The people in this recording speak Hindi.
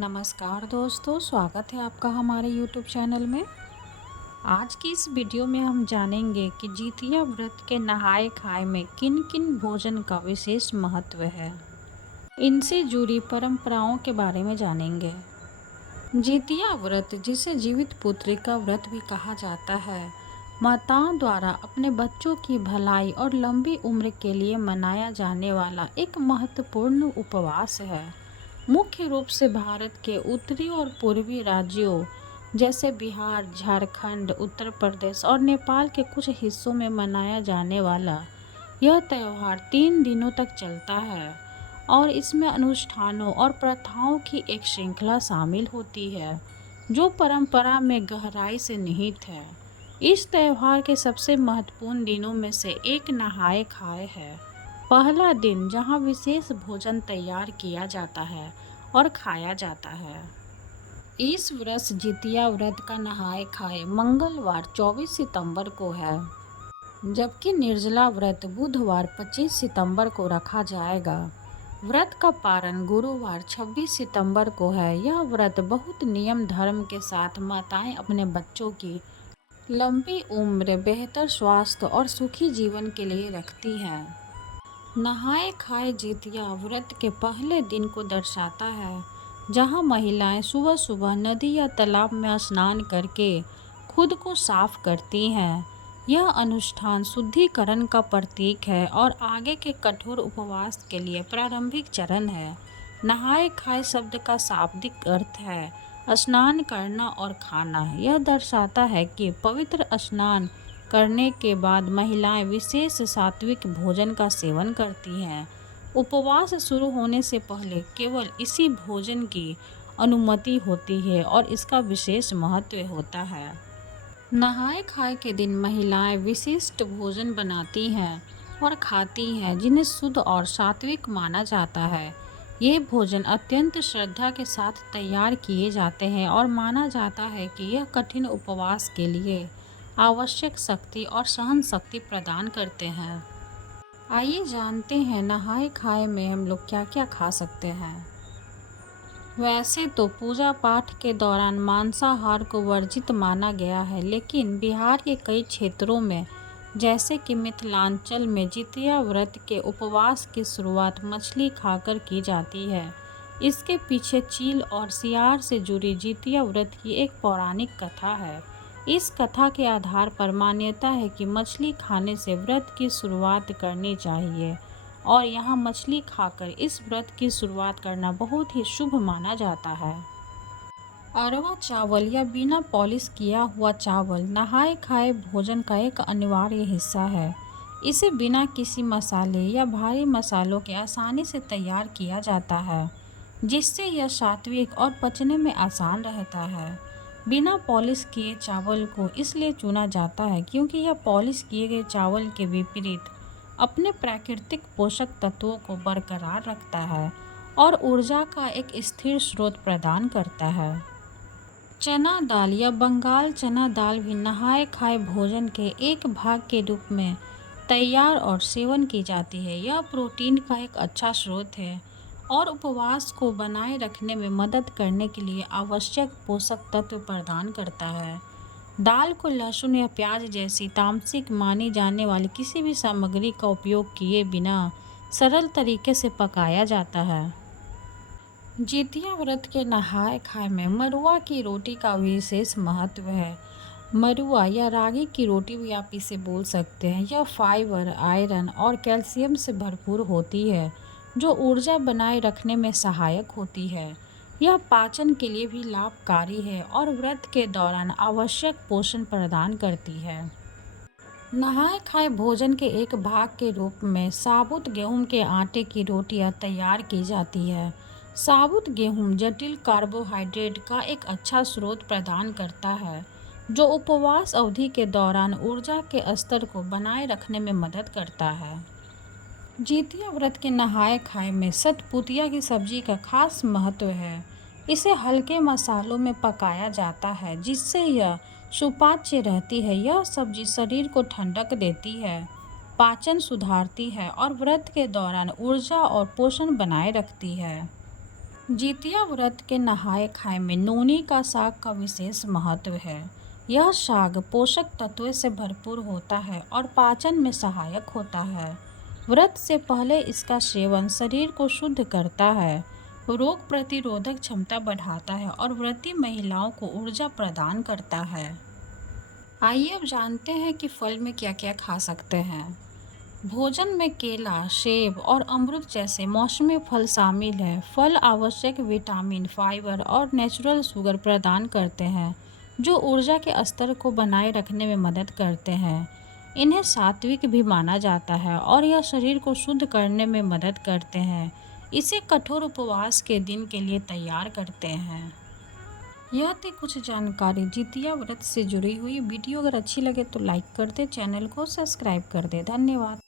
नमस्कार दोस्तों, स्वागत है आपका हमारे YouTube चैनल में। आज की इस वीडियो में हम जानेंगे कि जितिया व्रत के नहाय खाए में किन किन भोजन का विशेष महत्व है। इनसे जुड़ी परंपराओं के बारे में जानेंगे। जितिया व्रत, जिसे जीवित पुत्री का व्रत भी कहा जाता है, माताओं द्वारा अपने बच्चों की भलाई और लंबी उम्र के लिए मनाया जाने वाला एक महत्वपूर्ण उपवास है। मुख्य रूप से भारत के उत्तरी और पूर्वी राज्यों जैसे बिहार, झारखंड, उत्तर प्रदेश और नेपाल के कुछ हिस्सों में मनाया जाने वाला यह त्यौहार 3 दिनों तक चलता है और इसमें अनुष्ठानों और प्रथाओं की एक श्रृंखला शामिल होती है जो परंपरा में गहराई से निहित है। इस त्यौहार के सबसे महत्वपूर्ण दिनों में से एक नहाय खाए है। पहला दिन, जहां विशेष भोजन तैयार किया जाता है और खाया जाता है। इस वर्ष जितिया व्रत का नहाय खाए मंगलवार 24 सितंबर को है, जबकि निर्जला व्रत बुधवार 25 सितंबर को रखा जाएगा। व्रत का पारण गुरुवार 26 सितंबर को है। यह व्रत बहुत नियम धर्म के साथ माताएं अपने बच्चों की लंबी उम्र, बेहतर स्वास्थ्य और सुखी जीवन के लिए रखती हैं। नहाय खाए जितिया व्रत के पहले दिन को दर्शाता है, जहां महिलाएं सुबह सुबह नदी या तालाब में स्नान करके खुद को साफ करती हैं। यह अनुष्ठान शुद्धिकरण का प्रतीक है और आगे के कठोर उपवास के लिए प्रारंभिक चरण है। नहाय खाए शब्द का शाब्दिक अर्थ है स्नान करना और खाना। यह दर्शाता है कि पवित्र स्नान करने के बाद महिलाएं विशेष सात्विक भोजन का सेवन करती हैं। उपवास शुरू होने से पहले केवल इसी भोजन की अनुमति होती है और इसका विशेष महत्व होता है। नहाय खाए के दिन महिलाएं विशिष्ट भोजन बनाती हैं और खाती हैं, जिन्हें शुद्ध और सात्विक माना जाता है। ये भोजन अत्यंत श्रद्धा के साथ तैयार किए जाते हैं और माना जाता है कि यह कठिन उपवास के लिए आवश्यक शक्ति और सहन शक्ति प्रदान करते हैं। आइए जानते हैं नहाय खाए में हम लोग क्या क्या खा सकते हैं। वैसे तो पूजा पाठ के दौरान मांसाहार को वर्जित माना गया है, लेकिन बिहार के कई क्षेत्रों में जैसे कि मिथिलांचल में जितिया व्रत के उपवास की शुरुआत मछली खाकर की जाती है। इसके पीछे चील और सियार से जुड़ी जितिया व्रत की एक पौराणिक कथा है। इस कथा के आधार पर मान्यता है कि मछली खाने से व्रत की शुरुआत करनी चाहिए और यहाँ मछली खाकर इस व्रत की शुरुआत करना बहुत ही शुभ माना जाता है। अरवा चावल या बिना पॉलिश किया हुआ चावल नहाय खाए भोजन का एक अनिवार्य हिस्सा है। इसे बिना किसी मसाले या भारी मसालों के आसानी से तैयार किया जाता है, जिससे यह सात्विक और पचने में आसान रहता है। बिना पॉलिश किए चावल को इसलिए चुना जाता है क्योंकि यह पॉलिश किए गए चावल के विपरीत अपने प्राकृतिक पोषक तत्वों को बरकरार रखता है और ऊर्जा का एक स्थिर स्रोत प्रदान करता है। चना दाल या बंगाल चना दाल भी नहाय खाए भोजन के एक भाग के रूप में तैयार और सेवन की जाती है। यह प्रोटीन का एक अच्छा स्रोत है और उपवास को बनाए रखने में मदद करने के लिए आवश्यक पोषक तत्व प्रदान करता है। दाल को लहसुन या प्याज जैसी तामसिक मानी जाने वाली किसी भी सामग्री का उपयोग किए बिना सरल तरीके से पकाया जाता है। जितिया व्रत के नहाय खाए में मरुआ की रोटी का विशेष महत्व है। मरुआ या रागी की रोटी भी आप इसे बोल सकते हैं। यह फाइबर, आयरन और कैल्शियम से भरपूर होती है, जो ऊर्जा बनाए रखने में सहायक होती है। यह पाचन के लिए भी लाभकारी है और व्रत के दौरान आवश्यक पोषण प्रदान करती है। नहाय खाए भोजन के एक भाग के रूप में साबुत गेहूं के आटे की रोटियां तैयार की जाती है। साबुत गेहूं जटिल कार्बोहाइड्रेट का एक अच्छा स्रोत प्रदान करता है, जो उपवास अवधि के दौरान ऊर्जा के स्तर को बनाए रखने में मदद करता है। जितिया व्रत के नहाय खाए में सतपुतिया की सब्जी का खास महत्व है। इसे हल्के मसालों में पकाया जाता है, जिससे यह सुपाच्य रहती है। यह सब्जी शरीर को ठंडक देती है, पाचन सुधारती है और व्रत के दौरान ऊर्जा और पोषण बनाए रखती है। जितिया व्रत के नहाय खाए में नोनी का साग का विशेष महत्व है। यह साग पोषक तत्वों से भरपूर होता है और पाचन में सहायक होता है। व्रत से पहले इसका सेवन शरीर को शुद्ध करता है, रोग प्रतिरोधक क्षमता बढ़ाता है और व्रती महिलाओं को ऊर्जा प्रदान करता है। आइए अब जानते हैं कि फल में क्या क्या खा सकते हैं। भोजन में केला, सेब और अमरूद जैसे मौसमी फल शामिल हैं। फल आवश्यक विटामिन, फाइबर और नेचुरल शुगर प्रदान करते हैं, जो ऊर्जा के स्तर को बनाए रखने में मदद करते हैं। इन्हें सात्विक भी माना जाता है और यह शरीर को शुद्ध करने में मदद करते हैं। इसे कठोर उपवास के दिन के लिए तैयार करते हैं। यह थी कुछ जानकारी जितिया व्रत से जुड़ी हुई। वीडियो अगर अच्छी लगे तो लाइक कर दे, चैनल को सब्सक्राइब कर दे। धन्यवाद।